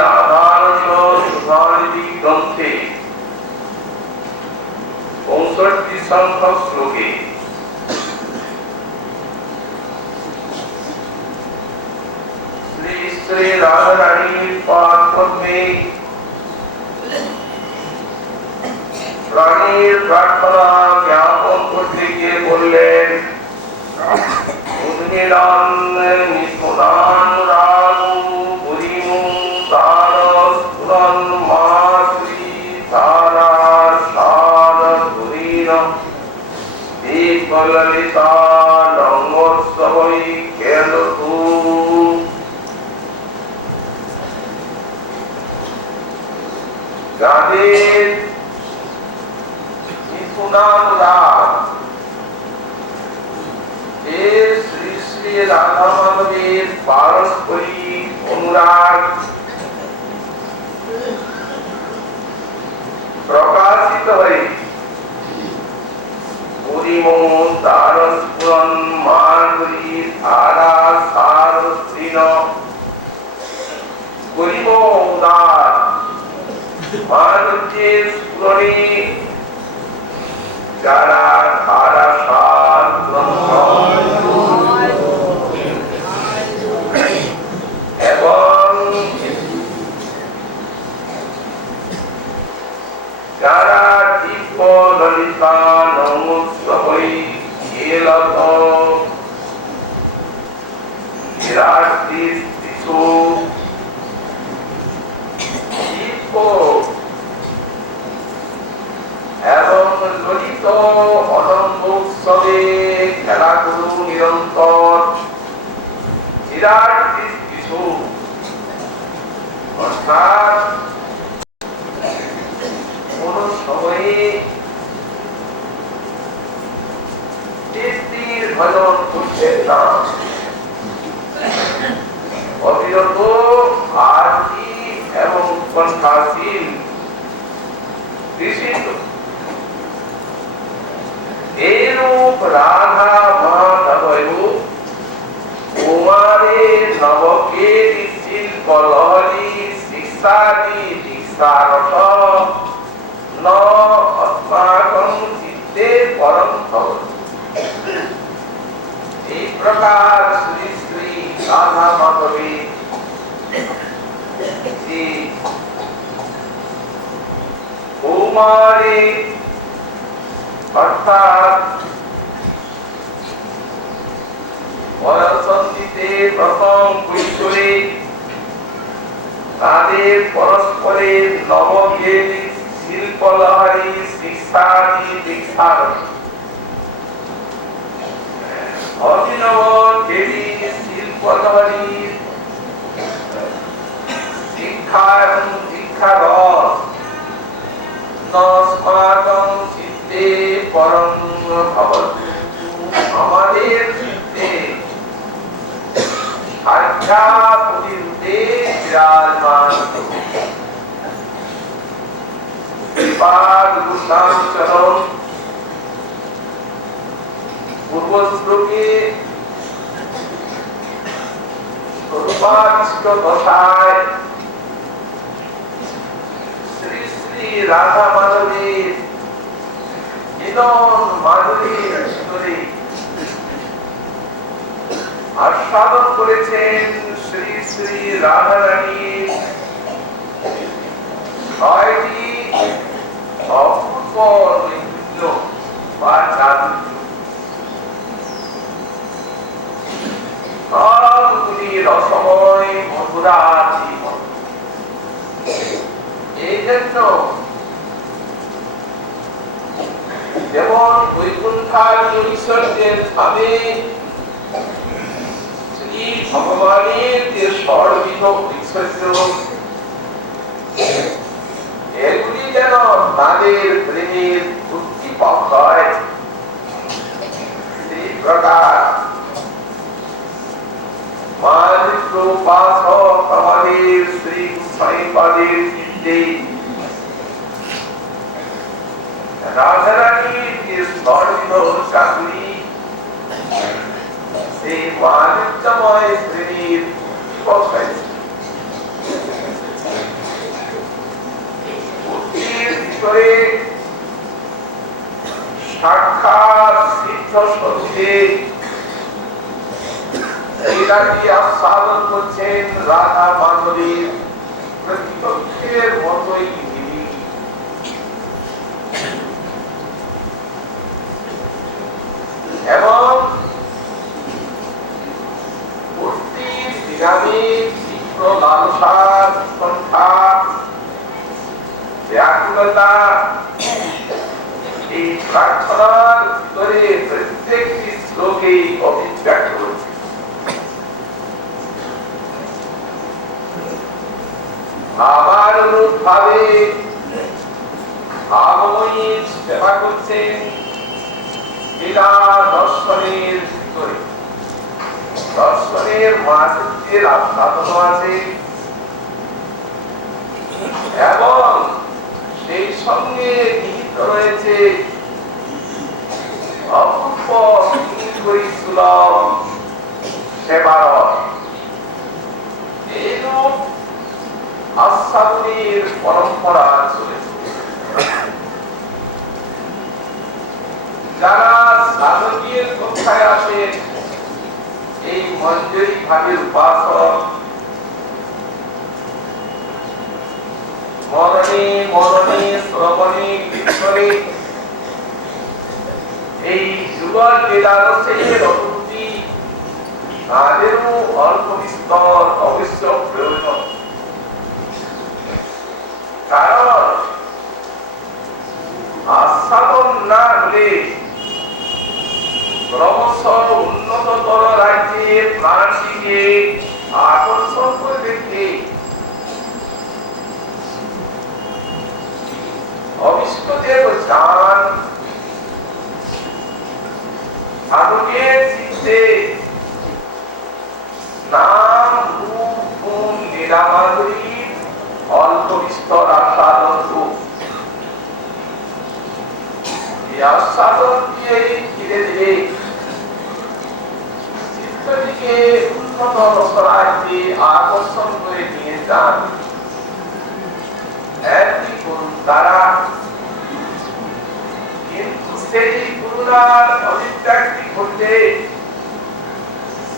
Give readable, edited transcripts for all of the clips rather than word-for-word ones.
রাধারস সুধানিধি গ্রন্থে ৬৫ সংখ্যক শ্লোকে শ্রী শ্রী রাধারানীর পাদ পদ্মে প্রাণীর প্রার্থনা জ্ঞাপন করতে গিয়ে বললেন, যাদের শ্রী শ্রী রাধা মাধবের পারস্পরিক অনুরাগ প্রকাশিত হয়ে পরিমোহন তারস পুরন মাধুরী ধারা সার তৃণ পরিমোদার মাধুর্যের স্ফুরণে যারা ধারা সার এবং যারা দিব্য ললিতা নমস্ত হই এলত এবং ললিত অনন্ত উৎসবে খেলাগুলো নিরন্তর বিরাট কিছু অর্থাৎ কোন সময়ে ভজন করছেন না, অবিরত আরতি এবং কণ্ঠাসীন বিশিষ্ট এরূপ রাধা মাধবয় কুমারে নবকে শিল্প লহরী শিক্ষাদি দীক্ষারস ন अस्माकं চিত্তে পরম ভবতি। এই প্রকার শ্রী শ্রী রাধা মাধবের কুমারে অর্থাৎ পরসন্ধিতে প্রথম কৈশোরে তাদের পরস্পরের নবজ্ঞানী শিল্পলহরী শিক্ষাদি দীক্ষার অভিনব দেবী শিল্পলহরী শিক্ষা এবং দীক্ষারস নস্মাকং চিত্তে পরম ভবতু, আমাদের চিত্তে সাক্ষাৎ প্রতিরূপে বিরাজমান চরণ পূর্বশ্লোকে স্বরূপাদিষ্ট দশায় শ্রী শ্রী রাধা মাধবের মিলন মাধুরীর ভিতরে আস্বাদন করেছেন শ্রী শ্রী রাধা রানীর ছয়টি অপূর্ব নৈপুণ্য বা চাতুর্য। সবগুলি রসময় মধুরাতি। এই জন্য যেমন বৈকুণ্ঠাদি ঐশ্বর্যের ভাবে শ্রী ভগবানের যে সর্ববিধ ঐশ্বর্য এগুলি যেন তাদের প্রেমের উদ্দীপক হয়, সেই প্রকার মালিক উপাসক আমাদের শ্রী গোসাইপাদের চিত্তে রাধারানীর যে সর্ববিধ চাকুরি সেই মালিক্যময় প্রেমের উদ্দীপক হয়েছে। করে সাক্ষাৎ সিদ্ধ স্বরূপে লীলাটি আস্বাদন করছেন রাধা মাধবীর প্রতিপক্ষের মতোই এবং মূর্তির নিরামিক তীব্র লালসার উৎকণ্ঠা ব্যাকুলতা এই প্রার্থনার ভিতরে প্রত্যেকটি শ্লোকেই অভিব্যক্ত হচ্ছে। আবার অনুরূপভাবে আগময়ীর সেবা করছেন লীলা দর্শনের ভিতরে। দর্শনের মাধুর্যের আস্বাদন আছে এবং সেই সঙ্গে নিহিত রয়েছে অপূর্ব সুলভ সেবার। এইরূপ আস্বাদনের পরম্পরা চলেছে। যারা সাধকের কক্ষায় আসেন এই মঞ্জরি ভাবের উপাসক মরণে মরণে শ্রবণে কীর্তনে এই যুগল লীলারসের অনুভূতি তাদেরও অল্প বিস্তর অবশ্য প্রয়োজন। কারণ আস্বাদন না হলে ক্রমশ উন্নততর রাজ্যে প্রাণটিকে আকর্ষণ করে দেখে অবিষ্টদেব চান সাধকের চিত্তে নাম রূপ গুণ লীলা মাধুরী অল্প বিস্তর আস্বাদন রূপ। এই আস্বাদন দিয়ে ধীরে ধীরে চিত্তটিকে উন্নত রসরাজ্যে আকর্ষণ করে নিয়ে যান। একটি গুণ দ্বারা কিন্তু সেই গুণার অভিব্যক্তি ঘটে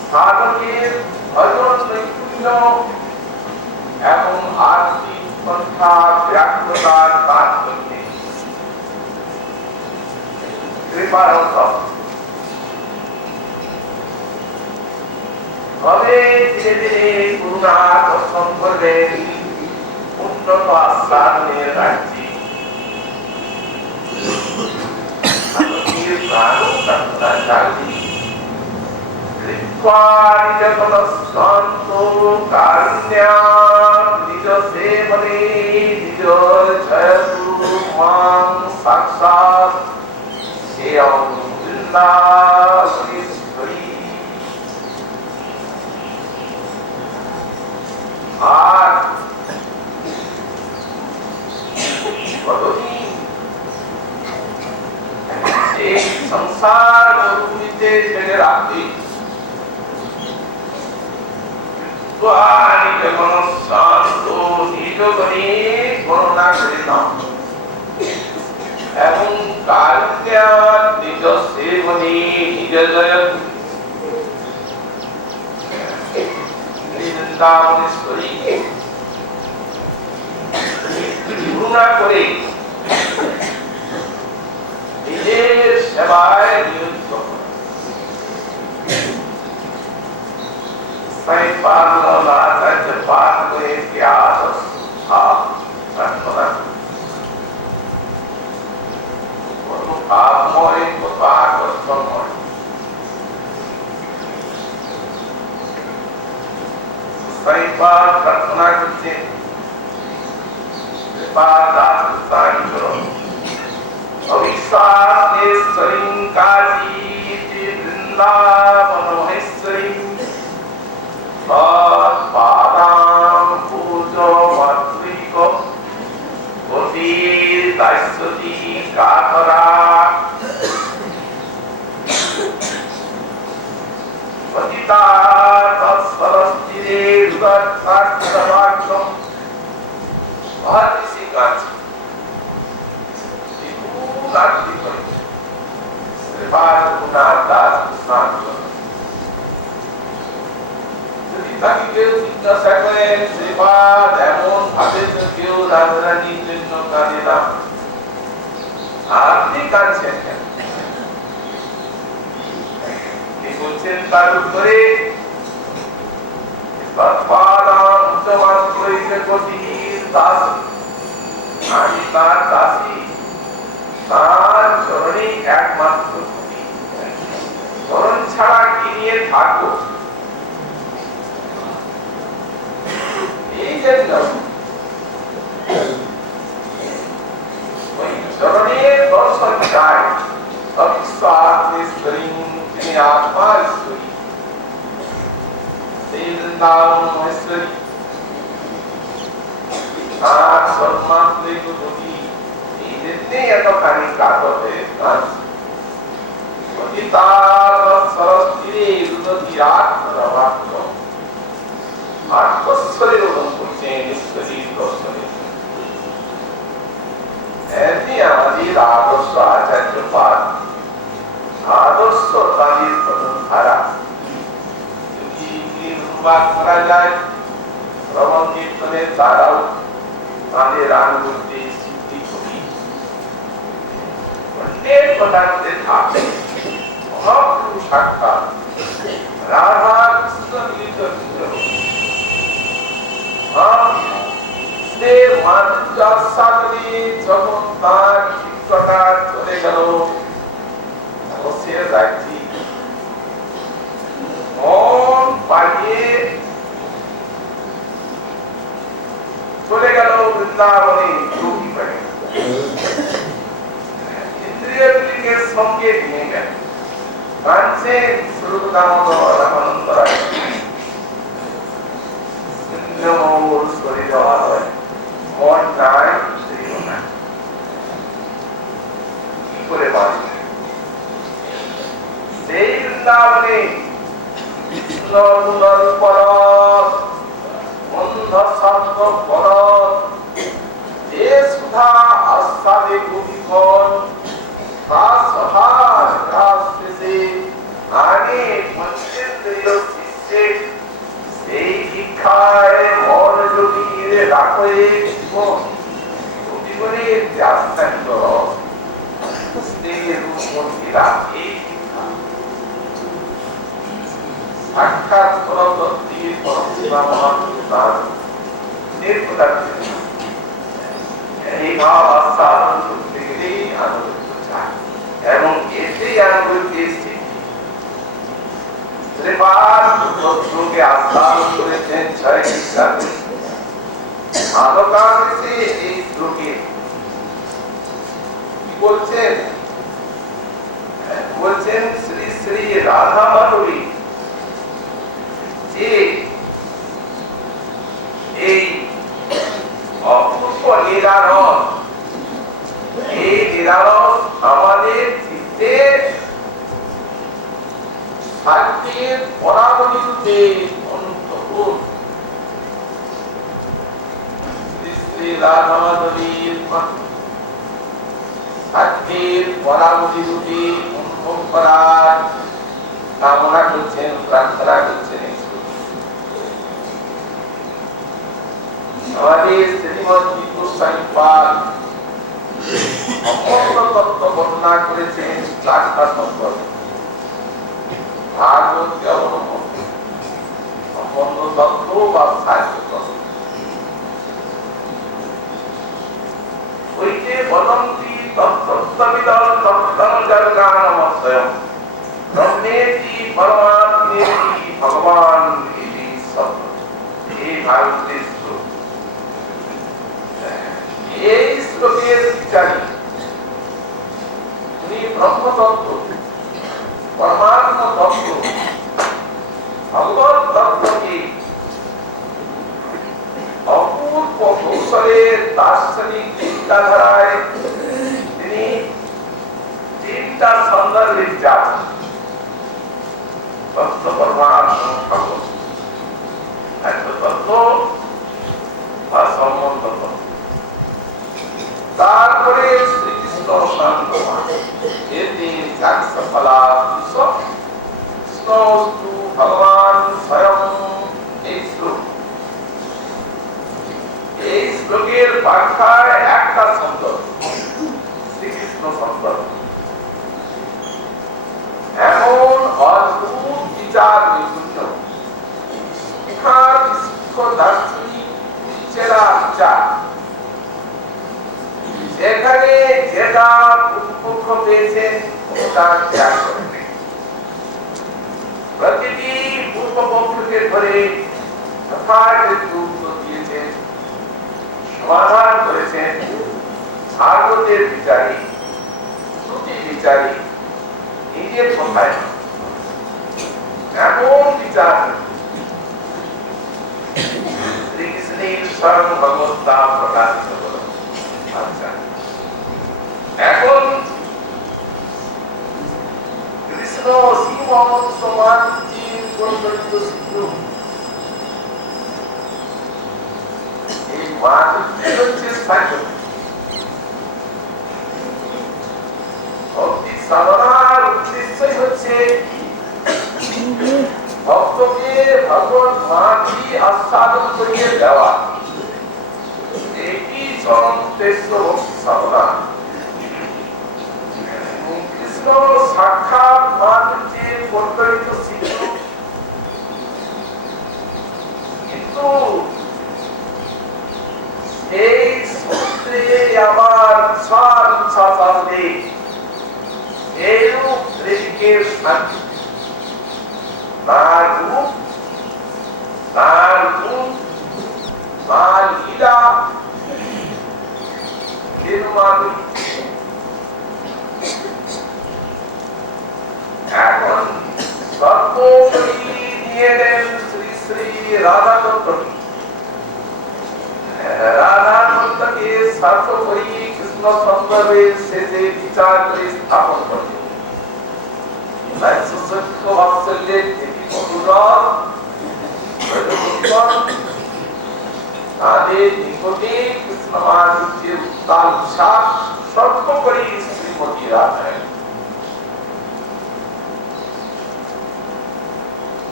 সাধকের ভজন নৈপুণ্য এবং আত্মিক সন্ধ্যা ব্যাকুলতার কাজ করতে কৃপার তবে ধীরে ধীরে করুণা দর্শন করলেন উন্নত আস্বাদনের রাজ্যে। প্রাণ প্রার্থনা জাগি নিজ সেবনে নিজ জয়তু মাং সাক্ষাৎ শ্রেয়ং বৃন্দাবনেশ্বরী। আর কতদিন এই সংসার মরুভূমিতে ছেড়ে রাখবে? গণনা করে নাও এবং কারুণ্যার নিজ সেবনে নিজ জয় বৃন্দাবনেশ্বরী করুণা করে নিজের সেবায় নিয়োজিত পাঠ করে কত ভাবময় কত আকর্ষণময়। প্রার্থনা করছেন অবিশ্বাসেশ্বরী কাজী বৃন্দাবন মহেশ্বরী পাদাম পূজ মাতৃক গতির দাস্যতি কাতরা পতিতা তৎসরস্তিরে উদত্তাক্ষরবাক্যম। बहुत सी काज প্রার্থী করে শ্রীপাদ রঘুনাথ দাস স্নান করেন। যদি তাকে কেউ জিজ্ঞাসা করেন শ্রীপাদ এমন ভাবে তো কেউ রাজরানীর জন্য কাঁদে না, আপনি কাঁদছেন কেন? কি বলছেন তার উত্তরে আমি তার দাসী, তার চরণেই একমাত্র চরণ ছাড়া কি নিয়ে থাকবো? এই জন্য ওই চরণের দর্শন চাই, তিনি আত্মা ঈশ্বরী, সেই বৃন্দাবন মহেশ্বরী আর সন্মাত্রিক যদি এই জন্যে এতখানি কাতরে যদি তার সরস্বতীরে উন্নতি আত্মরাবাক্য আত্মস্বরের উন্নতি করছেন ঈশ্বরীর দর্শনে। এমনি আমাদের আদর্শ আচার্য পাঠ, আদর্শ তাদের প্রথম ধারা যদি অনুবাদ করা যায় শ্রবণ কীর্তনের দ্বারাও তাদের আনুগত্যে সিদ্ধি করি অন্যের পদার্থে থাকে মহাপ্রভু সাক্ষাৎ রাধা কৃষ্ণ মিলিত বিগ্রহ মাধুর্য আস্বাদনে যখন তার শিক্ষকতা চলে গেল বসে রাখছি মন পাড়িয়ে চলে গেল বৃন্দাবনে যোগী পাড়ে, ইন্দ্রিয়গুলিকে সঙ্গে নিয়ে গেল কাঞ্চেন স্বরূপ দামোদর রামানন্দ রায় করে দেওয়া হয়। মন নাই ইন্দ্রিয় নাই, কি করে বাঁচবে? সেই বৃন্দাবনে নর পরশ বন্ধ শব্দ পরশ যে সুধা আস্বাদে গোপীগণ তার কাছ থেকে আগে পঞ্চেন্দ্রিয় শিষ্যে সেই শিক্ষায় মনোযোগীর রাখে জীবন জীবনের যাত্রান্ত স্নেহের রূপমন্দিরা এই শিক্ষা সাক্ষাৎ পরবর্তীর পরমশিবা মহাপ্রভু তার নির্পদার্থ এই ভাব আস্থা করতে গেলেই আনুগত্য চায় এবং এতেই আনুগত্য এসছে শ্রীপাদকে আস্থান করেছেন 6 খ্রিস্টাব্দে। আলোকান্তে এই শ্লোকে কি বলছেন? বলছেন শ্রী শ্রী রাধা মাধবী যে এই অপূর্ব লীলারস, এই লীলারস আমাদের চিত্তে সাহিত্যের পরাবলিতে অনুভব শ্রী রাধা মাধবীর সাহিত্যের পরাবলিতে অনুভব করার কামনা করছেন, প্রার্থনা করছেন। আমাদের শ্রীমদ গোস্বামী পাদ অপূর্ণ তত্ত্ব বর্ণনা করেছেন 4টা সম্পর্ক। ভাগবত কেমন অপূর্ণ তত্ত্ব বা সাহিত্য তত্ত্ব ওইতে বদন্তি তত্ত্ববিদল তত্ত্বম জগন্নাথমস্বয়ং ব্রহ্মেতি পরমাত্মেতি ভগবান ইতি সত্য। এই ভাগবতের শ্লোক, এই শ্লোকের বিচারী উনি ব্রহ্মতত্ত্ব, পরমাত্ম তত্ত্ব, ভগবত তত্ত্বকে অপূর্ব কৌশলের দার্শনিক চিন্তাধারায় তিনি 3টা সন্দর্ভে যান। তত্ত্ব পরমাত্ম ভগবত, তত্ত্ব বা সম্বন্ধ তত্ত্ব, তারপরে শ্রীকৃষ্ণ শান্ত শিক্ষার শিক্ষক দার্শনিক নিচেরা বিচার যেখানে যেটা প্রতিপক্ষ পেয়েছেন ওটা ত্যাগ করবে। প্রতিটি পূর্বপক্ষকে ধরে উত্তর দিয়েছেন, সমাধান করেছেন। ভাগবতের বিচারী, শ্রুতি বিচারী, নিজের কথায় এমন বিচার শ্রীকৃষ্ণের স্বয়ং ভগবত্তা প্রকাশিত হল। আচ্ছা, এখন কৃষ্ণ শ্রীমৎ সমাধির প্রচলিত সিদ্ধ এই মাধুর্য হচ্ছে স্থায়ী ভক্তি সাধনার উদ্দেশ্যই হচ্ছে ভক্তকে ভগবত মাঝি আস্বাদন করিয়ে দেওয়া। এটি চরম উদ্দেশ্য ভক্তি সাধনা। কৃষ্ণ সাক্ষাৎ মাধুর্যের প্রত্যয়িত সিদ্ধ, কিন্তু এই সূত্রে আমার বিশাল ইচ্ছা এইরূপ প্রেমিকের শান্তি তার রূপ, তার গুণ, তার লীলা এখন সর্বোপরি নিয়ে দেন শ্রী শ্রী রাধাকান্তকে। রাধাকান্তকে সর্বোপরি কৃষ্ণ সন্দর্ভের শেষে বিচার করে স্থাপন করে তাদের নিকটে কৃষ্ণ মাধুর্যের উত্তাল উচ্ছ্বাস সর্বোপরি শ্রীমতী রাধায়।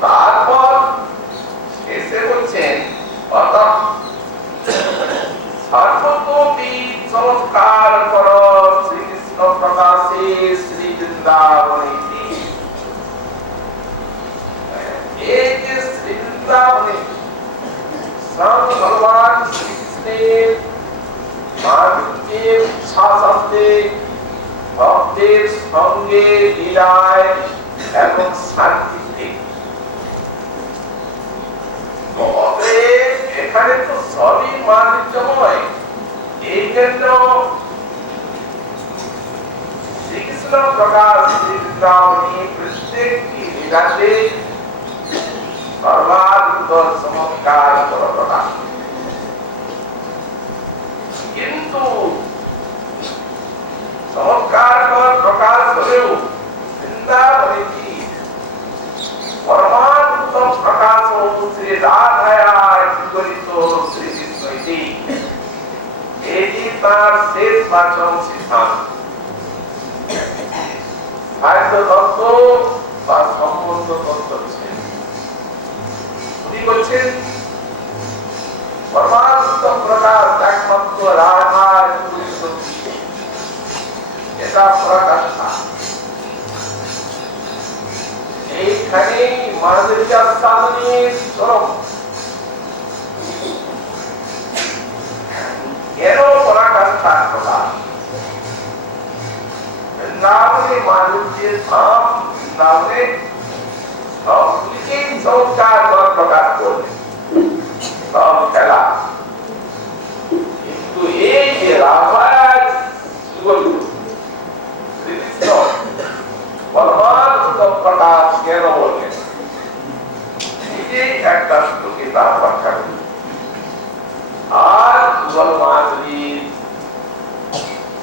তারপর এসে বলছেন সর্বতোপি চমৎকার কর শ্রীকৃষ্ণ প্রকাশে শ্রী বৃন্দাবনে। এই যে শ্রী বৃন্দাবনে ভগবান শ্রীকৃষ্ণের মাধুর্যের উচ্ছ্বাসে ভক্তের সঙ্গে লীলায় এবং শান্তিতে এখানে তো সবই মাধুর্যময়। এই জন্য শ্রীকৃষ্ণ প্রকাশ শ্রী বৃন্দাবনে প্রত্যেকটি লীলাতে সর্বাধিক চমৎকার প্রকাশ। কিন্তু চমৎকার প্রকাশ হলেও বৃন্দাবনে কি পরমাত্ম প্রকাশ শ্রী রাধায় বিপরীত শ্রীকৃষ্ণ এটি তার শেষ বাচন সিদ্ধান্ত। সাহিত্য তত্ত্ব বা সম্বন্ধ তত্ত্ব বিষয় উনি বলছেন পরমাত্ম প্রকাশ একমাত্র রাধায় বিপরীত, এটা পরাকাষ্ঠা। এইখানে মাধুর্য সাধনের চরম। কেন পরাকাষ্ঠার প্রকাশ? বৃন্দাবনে মাধুর্যের ধাম, বৃন্দাবনে সবগুলিকে চমৎকার প্রকাশ করবে, সব খেলা। কিন্তু এই যে রাধার শ্রীকৃষ্ণ পরমাত্ম প্রকাশ কেন বললেন, নিজেই একটা শ্লোকে তার ব্যাখ্যা করি। আর দুর্বল মাধুরীর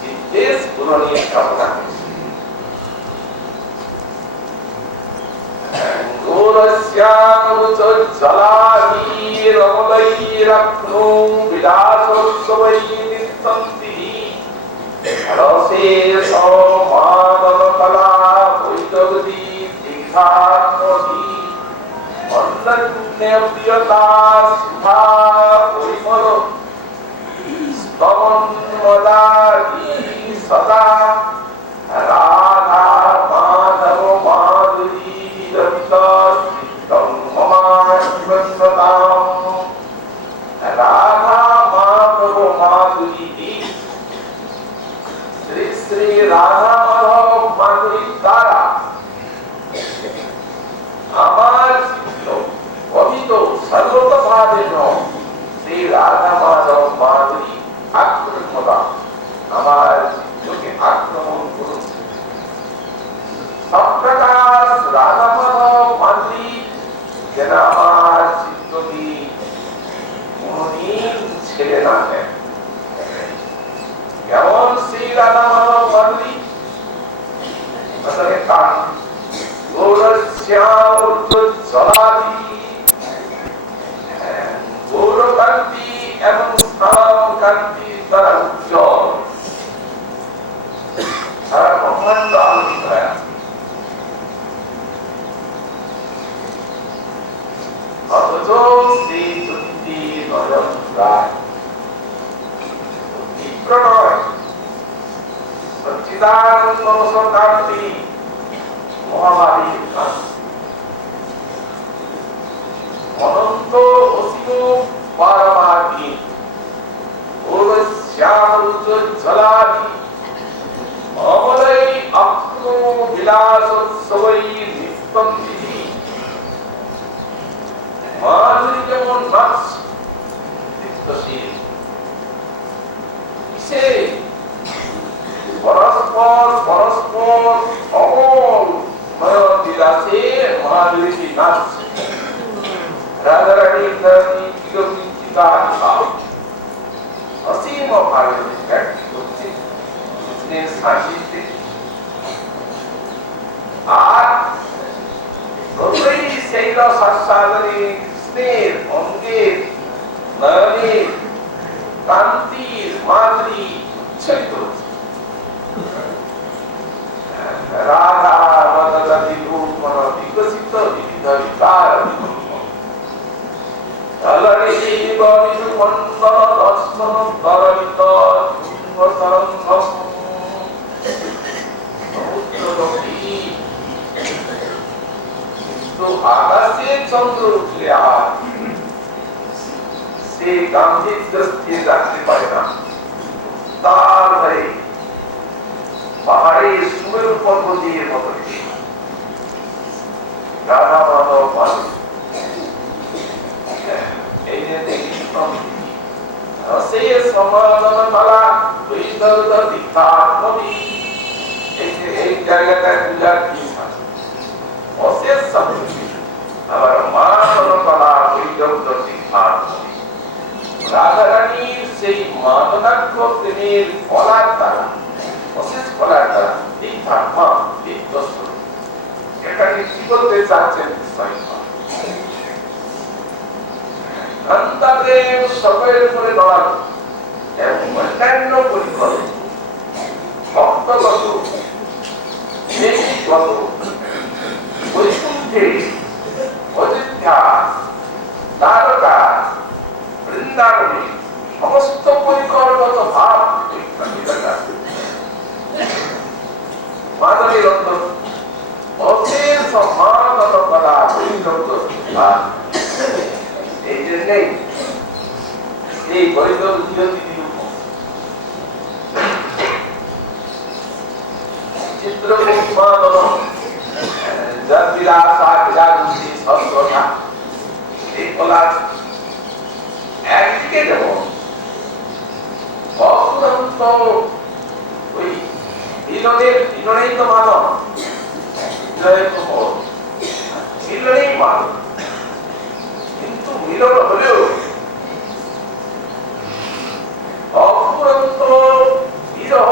নির্দেশ পূরণের কামনা করছি। জলাভিরমলৈরগ্নো বিলাসোৎসবৈর্নিসন্তি রসে সমাদনকলা বৈদগতি দীঘাত্মধি অন্যন্যে প্রিয়তা সুধা পরিমল স্তমন্মদাদি সদা রাধা মাধব মাধুরী রবিত মমা যেন আমার চিত্তটি কোনদিন ছেড়ে না যায়। কেমন সেই রাধা মাধব মাধুরী গৌরকান্তি এবং কান্তি তারা উজ্জ্বল, সারা ব্রহ্মাণ্ড আলোকিত হয়ে আছে। অথচ সেই জ্যোতি নয়ন প্রায় তীব্র নয়, সচ্চিদানন্দ কান্তি মহামারী অনন্ত অসীম পারমার্থী শ্যামজ্জ্বলাদি অমলাই আত্ম বিলাসোৎসবৈ নিত্যম বিধি। মাধুরী যেমন নাচ নৃত্যশীল, পরস্পর পরস্পর অমল নয়ন বিলাসে মাধুরী নাচছে। রাধারানী অসীম ভাবে ব্যক্ত করছে কৃষ্ণের সান্নিধ্যে। আর যতই সেই রস আস্বাদনে কৃষ্ণের অঙ্গের নয়নের কান্তির মাধুরী উচ্ছ্বসিত হচ্ছে। রাধা রাধাদি রূপ বিকশিত বিবিধ বিকার আকাশে চন্দ্র উঠলে আর সে গাম্ভীর্য স্থির রাখতে পারে না। তার ভয়ে পাহাড়ের সুমেরু পর্বতের মতো রাধা মাধব মাধব এই যে দেখি রসের সমাধান মালা বৈদগ্ধ দীক্ষাত্মী। এই যে এই জায়গাটায় পূজার কি আছে অশেষ সমৃদ্ধি। আবার মানব কলা বৈদগ্ধ দীক্ষাত্মী রাধারানীর সেই মাদনাক্ষ প্রেমের কলার দ্বারা অশেষ কলার দ্বারা দীক্ষাত্মা দীক্ষস্বরূপ। এটাকে কি বলতে চাচ্ছেন প্রেম সকলের উপরে নড়ানো এবং অন্যান্য পরিকল্পনা ভক্তগত ব্যক্তিগত বৈকুণ্ঠে অযোধ্যা দ্বারকা বৃন্দাবনে সমস্ত পরিকরগত ভাব মাধবের অন্তর অশেষ সম্মানগত করা এই জন্যই এই বৈধব চিত্র একদিকে যেমন অফুরন্ত ওই মিলনেই তো মানব, মিলনেই মানব, কিন্তু মিলন হলেও অফুরন্ত বিরহ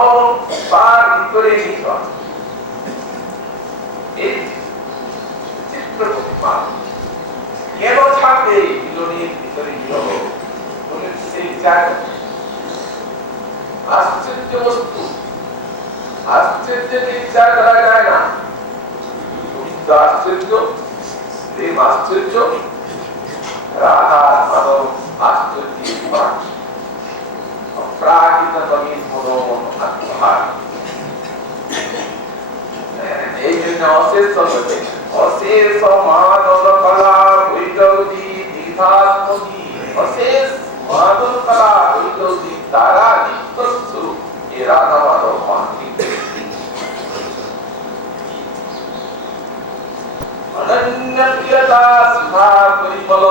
তার ভিতরে নিহিত আছে। এই চিত্র কেন থাকবে মিলনের ভিতরে বিরহ? সেই জায়গা আশ্চর্য বস্তু, আশ্চর্য ইচ্ছা করা যায় না। আশ্চর্য, প্রেম আশ্চর্য, রাধা মাধব আশ্চর্য, প্রাকৃত এই জন্য অশেষ অশেষ মাদল কলা বৈদগ্ধী দীর্ঘাত্মী অশেষ মাদল কলা বৈদগ্ধী তারা নিত্য স্বরূপ এ রাধা মাধব মাতৃ অনন্য প্রিয়তা সুধা পরিমল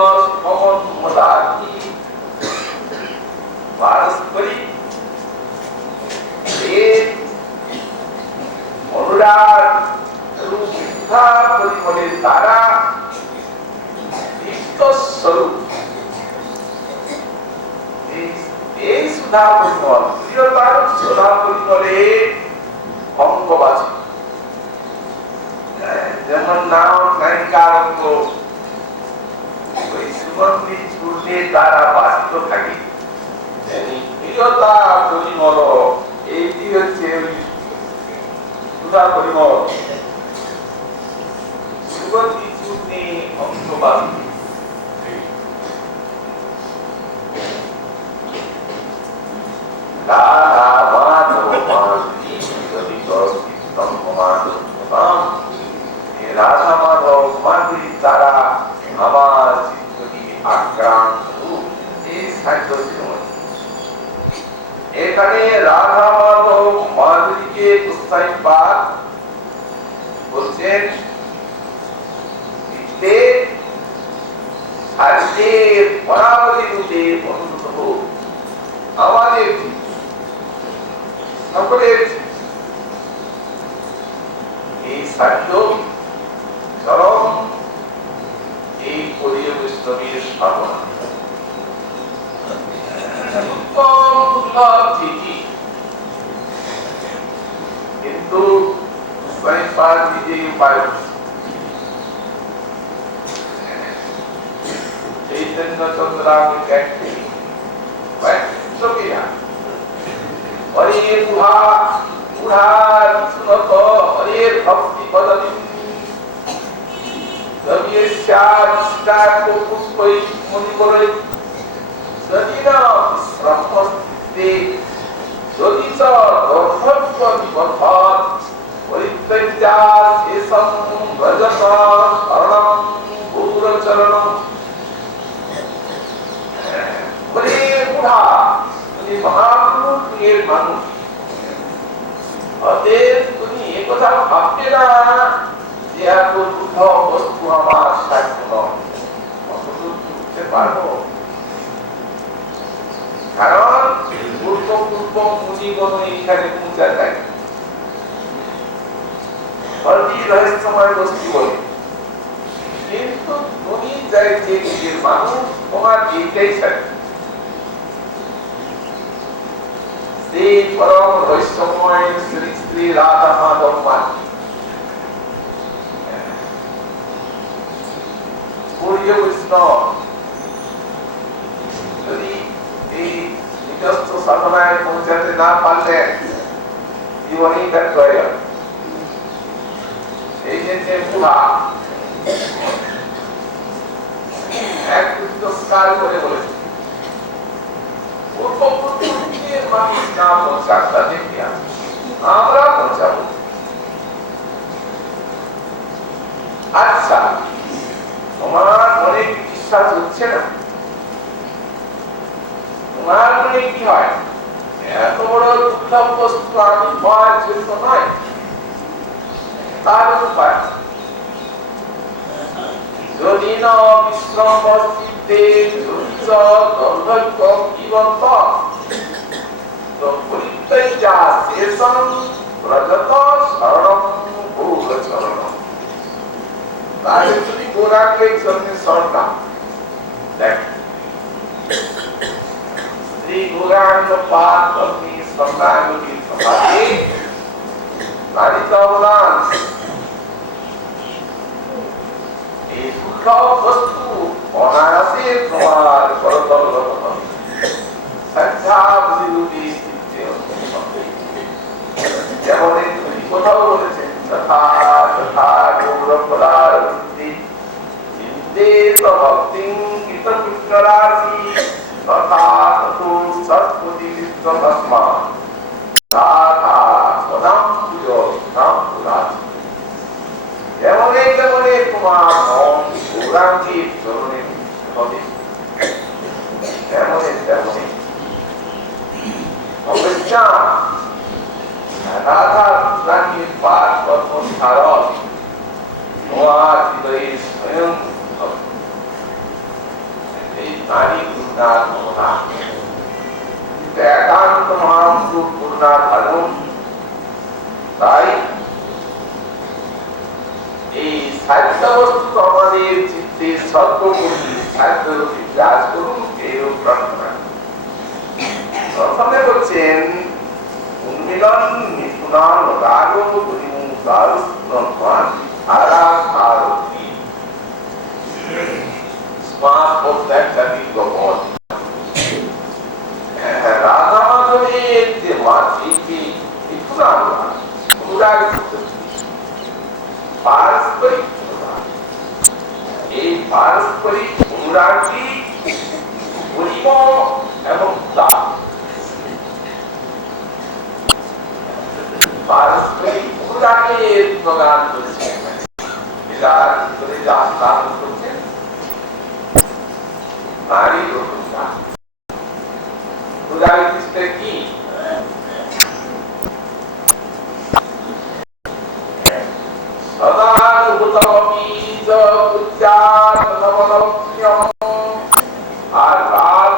মমতাকি পারস্পরিক অনুরাগ পরিমলের দ্বারা স্বরূপ। এই সুধা পরিমল, প্রিয়তার সুধা পরিমলে অঙ্গবাচী, যেমন নাম নায়িকার অঙ্গ ওই সুগন্ধি চূর্ণের দ্বারা বাসিত থাকে, প্রিয়তা পরিমল এইটি হচ্ছে সুধা পরিমল, সুগন্ধি চূর্ণে অঙ্গবাচী। রাধা মাধব মাধুরীর দ্বারা আমার চিত্তটি আক্রান্ত, এই সাহিত্য ছিল। এখানে রাধা মাধব মাধুরীকে প্রস্তাব বলছেন পরাবলী রূপে অনুভূত হোক আমাদের সকলের। এই সাহিত্য চরম এই পরীয় বৈষ্ণবীর সাধনা কিন্তু নিজেই উপায় চৈতন্য চন্দ্রামিকা হরে বুহা বুঢ়ার সুনত হরে ভক্তি পদবী পুষ্পই মনি করে যদি না ব্রহ্মস্তে যদি চর্ধত্ব নিবদ্ধ পরিত্যাজ্যা শেষম ব্রজত শরণম গৌরচরণম। বলে বুঢ়া তুমি মহাপুরুষের মানুষ, অতএব তুমি একথা ভাবতে না যে এত দুঃখ বস্তু আমার সাধ্য নয়, অতদূর উঠতে পারবো। কারণ পূর্ব পূর্ব মুনিগণ এখানে পৌঁছা যায় রহস্যময় বস্তু বলে, কিন্তু তুমি যাই যে নিজের মানুষ, তোমার এইটাই সাধ্য। সেই পরম রহস্যময় শ্রী শ্রী রাধা মাধব মাধবী গৌরীয় বৈষ্ণব যদি এই নিজস্ব সাধনায় পৌঁছাতে না পারলেন জীবনেই ব্যর্থ হয়ে গেল। এই যে বুড়া এক পুরস্কার করে বলেছে মানুষ না পৌঁছাক তাদেরকে আমরা পৌঁছাবো। আচ্ছা, তোমার মনে বিশ্বাস হচ্ছে না? তোমার মনে কি হয় এত বড় দুর্লভ বস্তু আমি পাওয়ার জন্য নয়, তার উপায় যদি না বিশ্রাম চিত্তে জীবন্ত পরিত্যাজ্যা শেষম ব্রজত শরণম গৌরচরণম। তাহলে তুমি গৌরাঙ্গের জন্য শরণা দেখ, শ্রী গৌরাঙ্গ পাদ পত্নী স্বর্ণাঙ্গী সমাধি লালিত অবদান। এই দুর্লভ বস্তু অনায়াসে তোমার করতলগত হবে। যেমন কোথাও বলেছেন তথা তথা গৌরবলার ভক্তিং কৃতকৃষ্ণরাশি তথা তথো সৎপতি বিশ্বভস্মা তথা সদাম পুজোদাম পুরাশি। যেমনে যেমনে তোমার মন গৌরাঙ্গীর চরণে হবে, তেমনে তেমনে অবশ্যা রাধা রানীর পাঠ কর্ম ধারণ তোমার হৃদয়ে স্বয়ং এই নারী গুণার মহা একান্ত মহাপুর গুণার ধারণ। তাই এই সাহিত্য বস্তু আমাদের চিত্তে সর্বমূলী সাহিত্যরূপী বিরাজ করুন, এইরূপ প্রার্থনা। প্রথমে বলছেন উন্মিলন মিথুনান রাগ পরিমুদার নর্মান আরাকারতি স্মার্ট প্রত্যেকটি গোপন রাধা মাধবের যে মাঝি মিথুনান অনুরাগ পারস্পরিক অনুরাগ, এই পারস্পরিক অনুরাগী পরিম এবং দান পারস্পরিক অনুরাগের প্রদান করেছেন। এটার ভিতরে যে আস্থান করছেন নারী প্রতিষ্ঠা অনুরাগী ক্ষেত্রে কি সদানুভূতমপি চ উচ্চারণমনপ্রিয়ম আর রাগ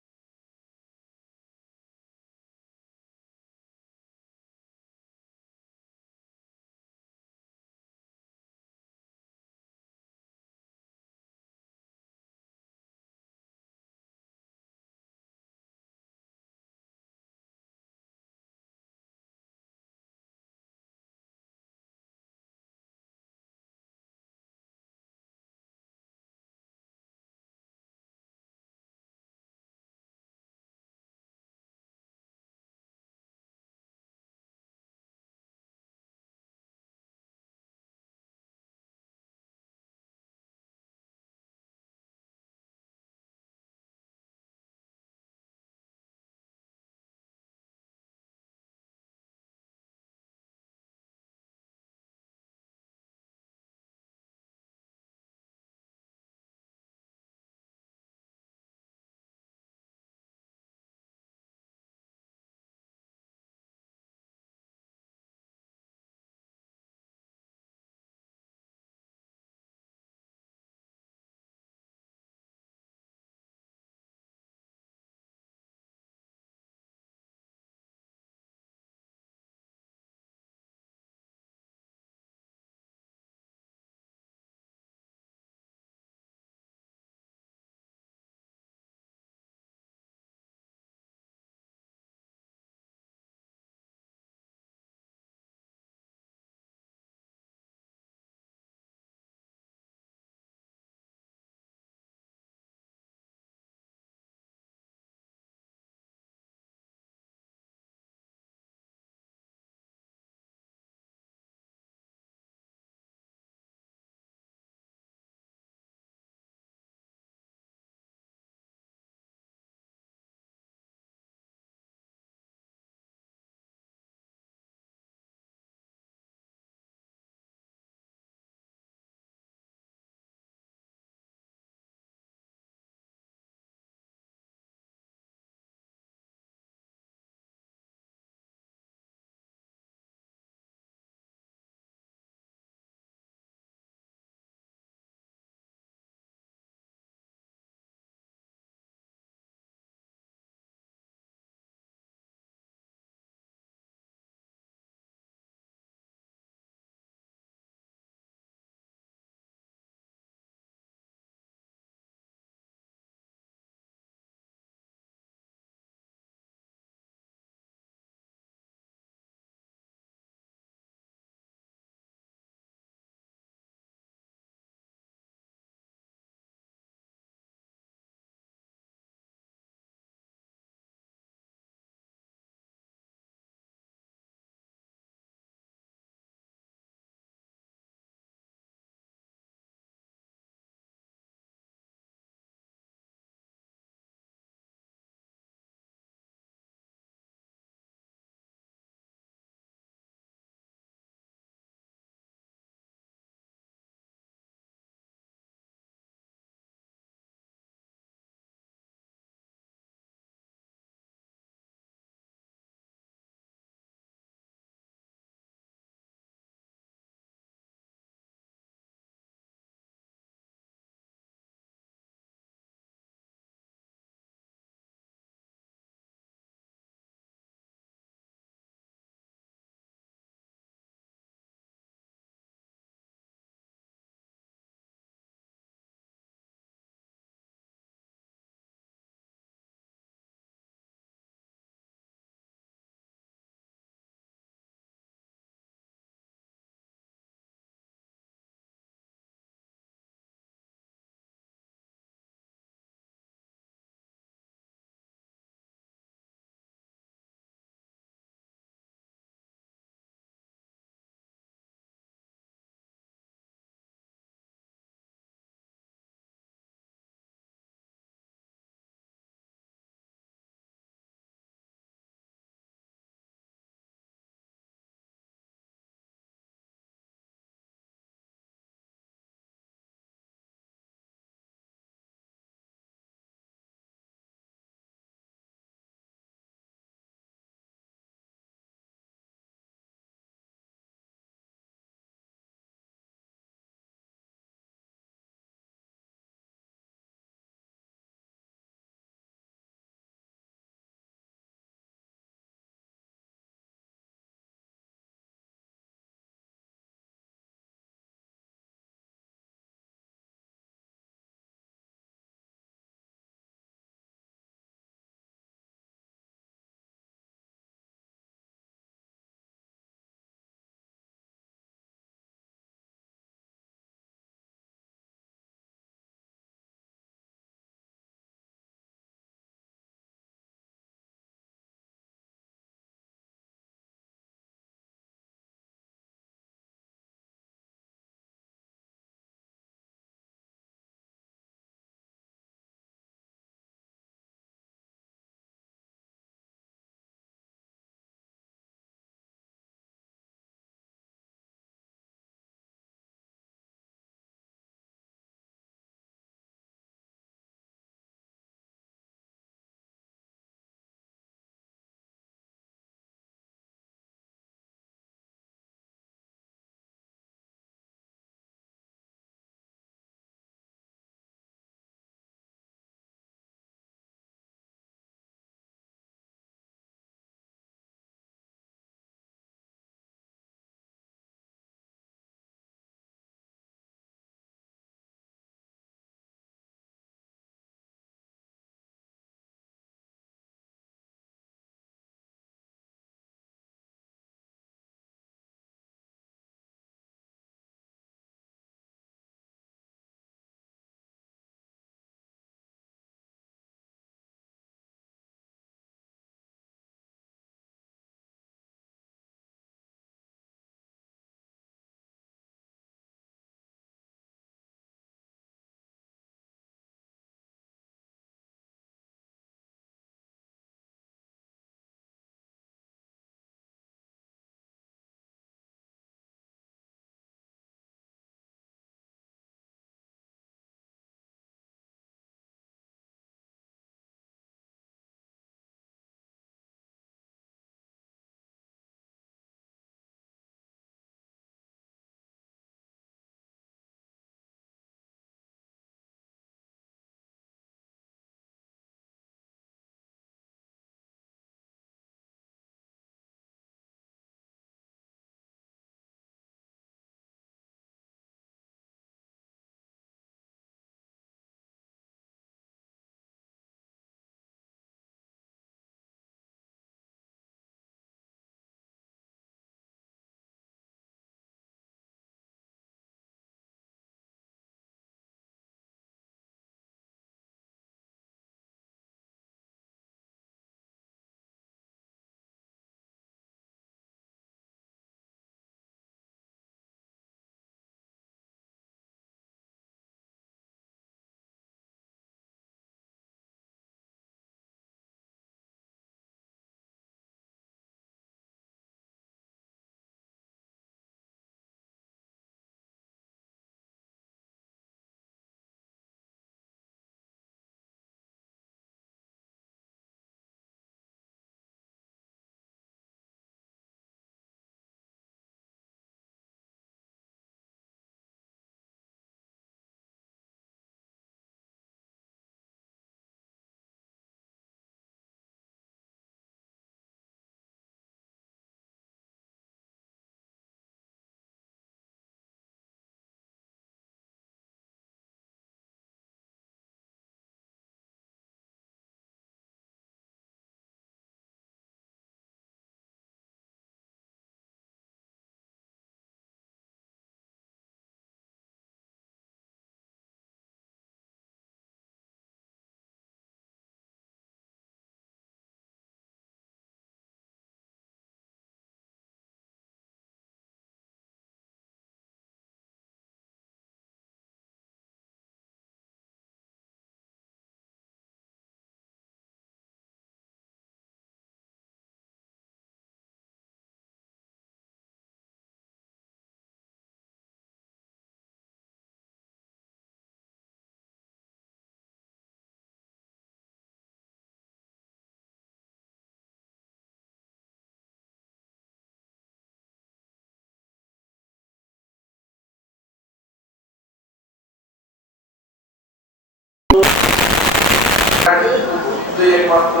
মাত্র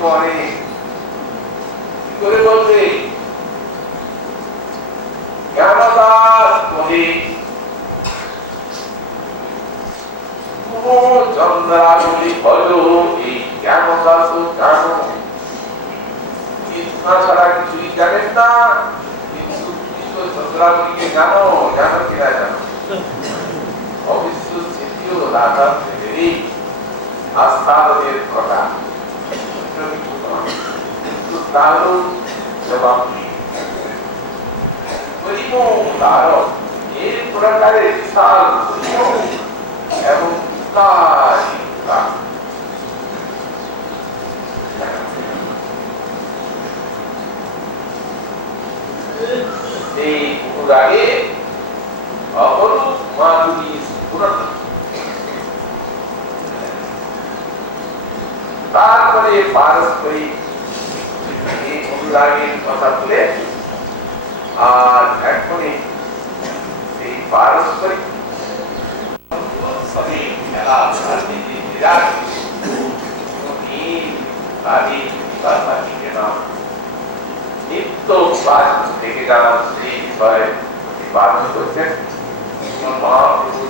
পরে কি করে বলবে জ্ঞানদাস বলে চন্দ্রাবলী হলো এই জ্ঞানদাস জানো কৃষ্ণ ছাড়া কিছুই জানেন না কিন্তু কৃষ্ণ চন্দ্রাবলীকে জানো জানো কিনা জানো অবশ্য সেটিও রাধা ছেলেরই আস্থাদের কথা কিন্তু তারও জবাব নেই তারও এই প্রকারে বিশাল এবং এই অনুরাগে অপরূপ মাধুরী স্ফুরণ তারপরে পারস্পরিক এই অনুরাগের কথা তুলে আর এখনই এই পারস্পরিক সবই খেলা রাজনীতি বিরাট নিত্য থেকে যারা সেই বিষয়ে প্রতিপাদন করছেন মহাপ্রভু